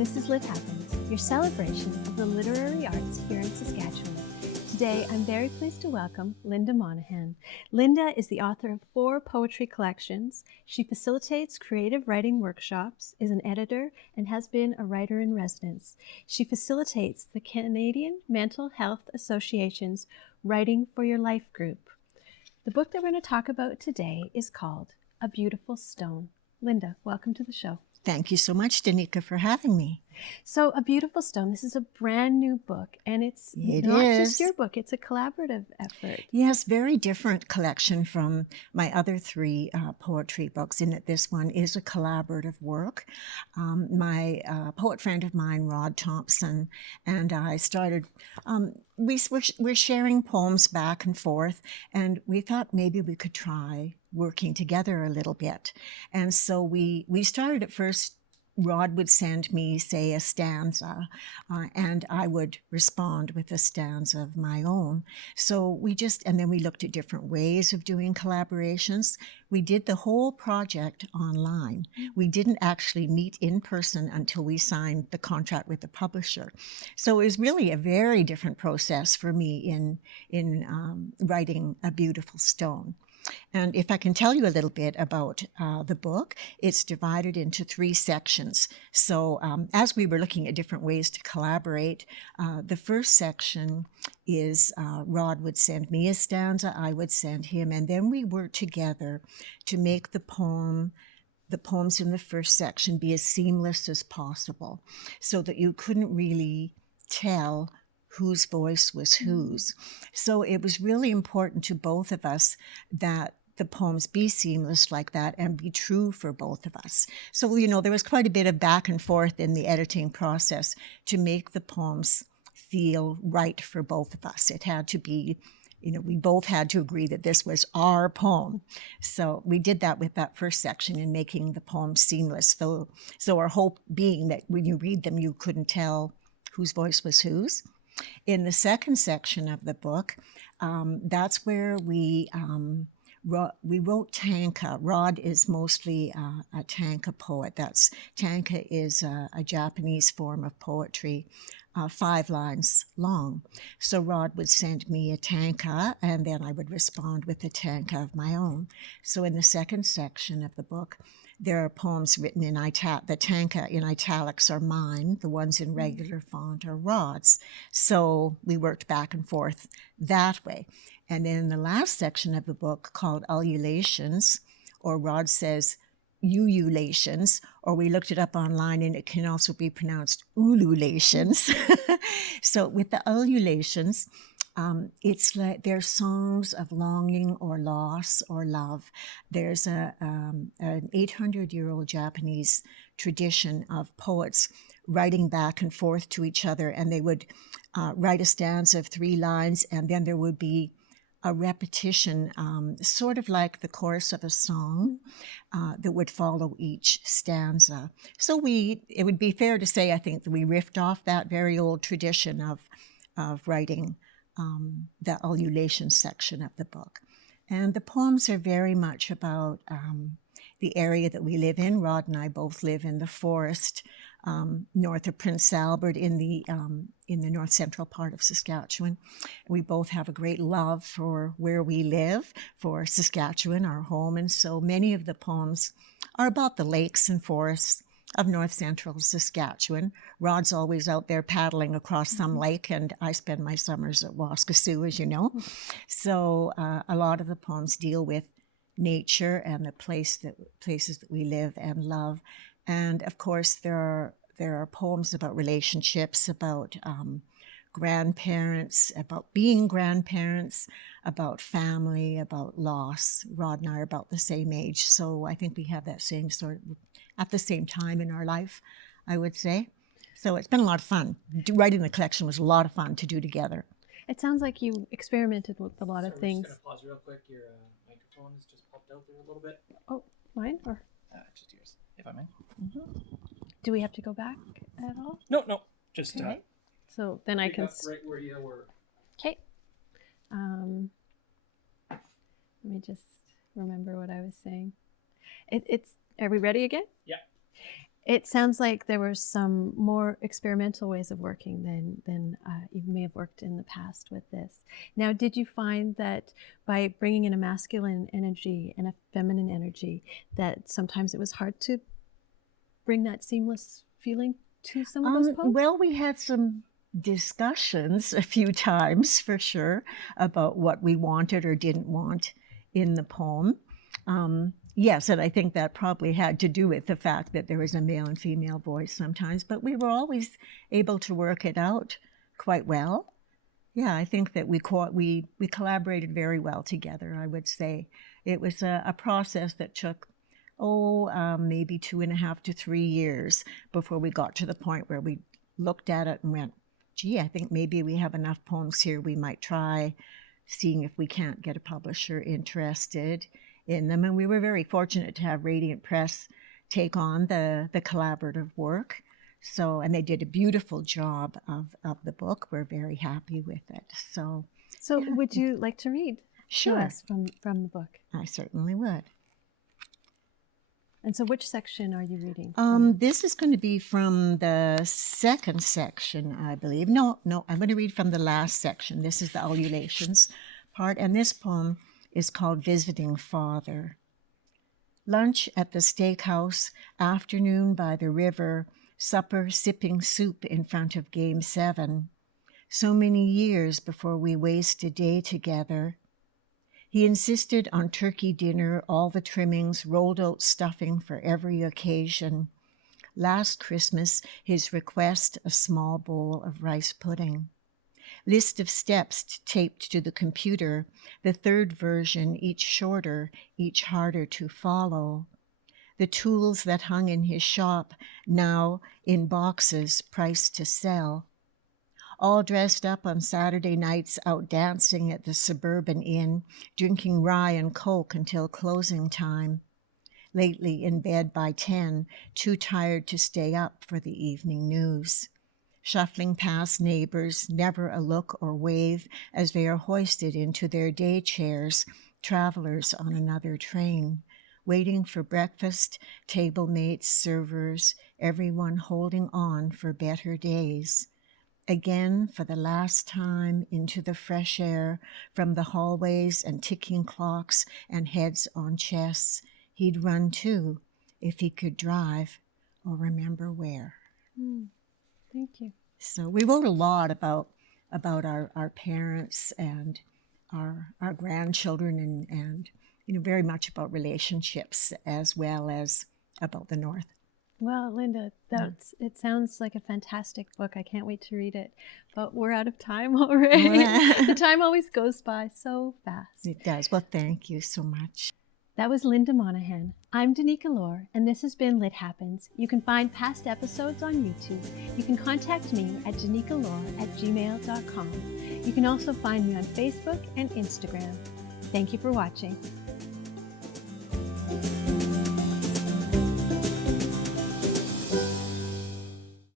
This is Lit Happens, your celebration of the literary arts here in Saskatchewan. Today, I'm very pleased to welcome Linda Monahan. Linda is the author of 4 poetry collections. She facilitates creative writing workshops, is an editor, and has been a writer in residence. She facilitates the Canadian Mental Health Association's Writing for Your Life group. The book that we're going to talk about today is called A Beautiful Stone. Linda, welcome to the show. Thank you so much, Danica, for having me. So, A Beautiful Stone, this is a brand new book, and it's not just your book, it's a collaborative effort. Yes, very different collection from my other 3 poetry books, in that this one is a collaborative work. My poet friend of mine, Rod Thompson, and I started, we're sharing poems back and forth, and we thought maybe we could try working together a little bit. And so we started at first. Rod would send me, say, a stanza, and I would respond with a stanza of my own. So and then we looked at different ways of doing collaborations. We did the whole project online. We didn't actually meet in person until we signed the contract with the publisher. So it was really a very different process for me in writing A Beautiful Stone. And if I can tell you a little bit about the book, it's divided into 3 sections. So as we were looking at different ways to collaborate, the first section is Rod would send me a stanza, I would send him, and then we worked together to make the poems in the first section be as seamless as possible, so that you couldn't really tell whose voice was whose. So it was really important to both of us that the poems be seamless like that and be true for both of us. So, there was quite a bit of back and forth in the editing process to make the poems feel right for both of us. It had to be, we both had to agree that this was our poem. So we did that with that first section in making the poems seamless. So our hope being that when you read them, you couldn't tell whose voice was whose. In the second section of the book, that's where we wrote tanka. Rod is mostly a tanka poet. Tanka is a Japanese form of poetry, 5 lines long. So Rod would send me a tanka, and then I would respond with a tanka of my own. So in the second section of the book, there are poems written in the tanka in italics are mine. The ones in regular font are Rod's. So we worked back and forth that way. And then the last section of the book, called Ululations, or Rod says ululations, or we looked it up online and it can also be pronounced ululations. So with the ululations, it's like they're songs of longing or loss or love. There's an 800-year-old Japanese tradition of poets writing back and forth to each other, and they would write a stanza of 3 lines, and then there would be a repetition, sort of like the chorus of a song, that would follow each stanza. So it would be fair to say, I think, that we riffed off that very old tradition of writing the ululation section of the book. And the poems are very much about the area that we live in. Rod and I both live in the forest north of Prince Albert in the north central part of Saskatchewan. We both have a great love for where we live, for Saskatchewan, our home, and so many of the poems are about the lakes and forests of north central Saskatchewan. Rod's always out there paddling across some lake, and I spend my summers at Waskesiu, as you know. So a lot of the poems deal with nature and the places that we live and love. And of course, there are poems about relationships, about grandparents, about being grandparents, about family, about loss. Rod and I are about the same age, so I think we have that same sort of, at the same time in our life, I would say. So it's been a lot of fun. Writing the collection was a lot of fun to do together. It sounds like you experimented with a lot of things. I'm just going to pause real quick. Your microphone has just popped out there a little bit. Oh, mine? Or just yours, if I may. Mm-hmm. Do we have to go back at all? No. Just okay. So then I can right where you were. Okay. Let me just remember what I was saying. Are we ready again? Yeah. It sounds like there were some more experimental ways of working than you may have worked in the past with this. Now, did you find that by bringing in a masculine energy and a feminine energy, that sometimes it was hard to bring that seamless feeling to some of those poems? Well, we had some discussions a few times for sure about what we wanted or didn't want in the poem. Yes, and I think that probably had to do with the fact that there was a male and female voice sometimes, but we were always able to work it out quite well. Yeah, I think that we collaborated very well together, I would say. It was a process that took, maybe 2.5 to 3 years before we got to the point where we looked at it and went, gee, I think maybe we have enough poems here. We might try seeing if we can't get a publisher interested in them. And we were very fortunate to have Radiant Press take on the collaborative work. So, and they did a beautiful job of the book. We're very happy with it. So yeah. Would you like to read to us from the book? I certainly would. And so which section are you reading? This is going to be from the second section, I believe. No, I'm going to read from the last section. This is the ululations part, and this poem is called Visiting Father. Lunch at the steakhouse, afternoon by the river, supper sipping soup in front of Game 7. So many years before we waste a day together. He insisted on turkey dinner, all the trimmings, rolled oat stuffing for every occasion. Last Christmas, his request, a small bowl of rice pudding. List of steps taped to the computer, the third version, each shorter, each harder to follow. The tools that hung in his shop, now in boxes priced to sell. All dressed up on Saturday nights, out dancing at the suburban inn, drinking rye and Coke until closing time. Lately in bed by 10, too tired to stay up for the evening news. Shuffling past neighbors, never a look or wave as they are hoisted into their day chairs, travelers on another train. Waiting for breakfast, table mates, servers, everyone holding on for better days. Again, for the last time, into the fresh air, from the hallways and ticking clocks and heads on chests. He'd run too, if he could drive or remember where. Thank you. So we wrote a lot about our parents and our grandchildren and very much about relationships as well as about the North. Well, Linda, it sounds like a fantastic book. I can't wait to read it. But we're out of time already. The time always goes by so fast. It does. Well, thank you so much. That was Linda Monahan. I'm Danica Lohr, and this has been Lit Happens. You can find past episodes on YouTube. You can contact me at danicalohr@gmail.com. You can also find me on Facebook and Instagram. Thank you for watching.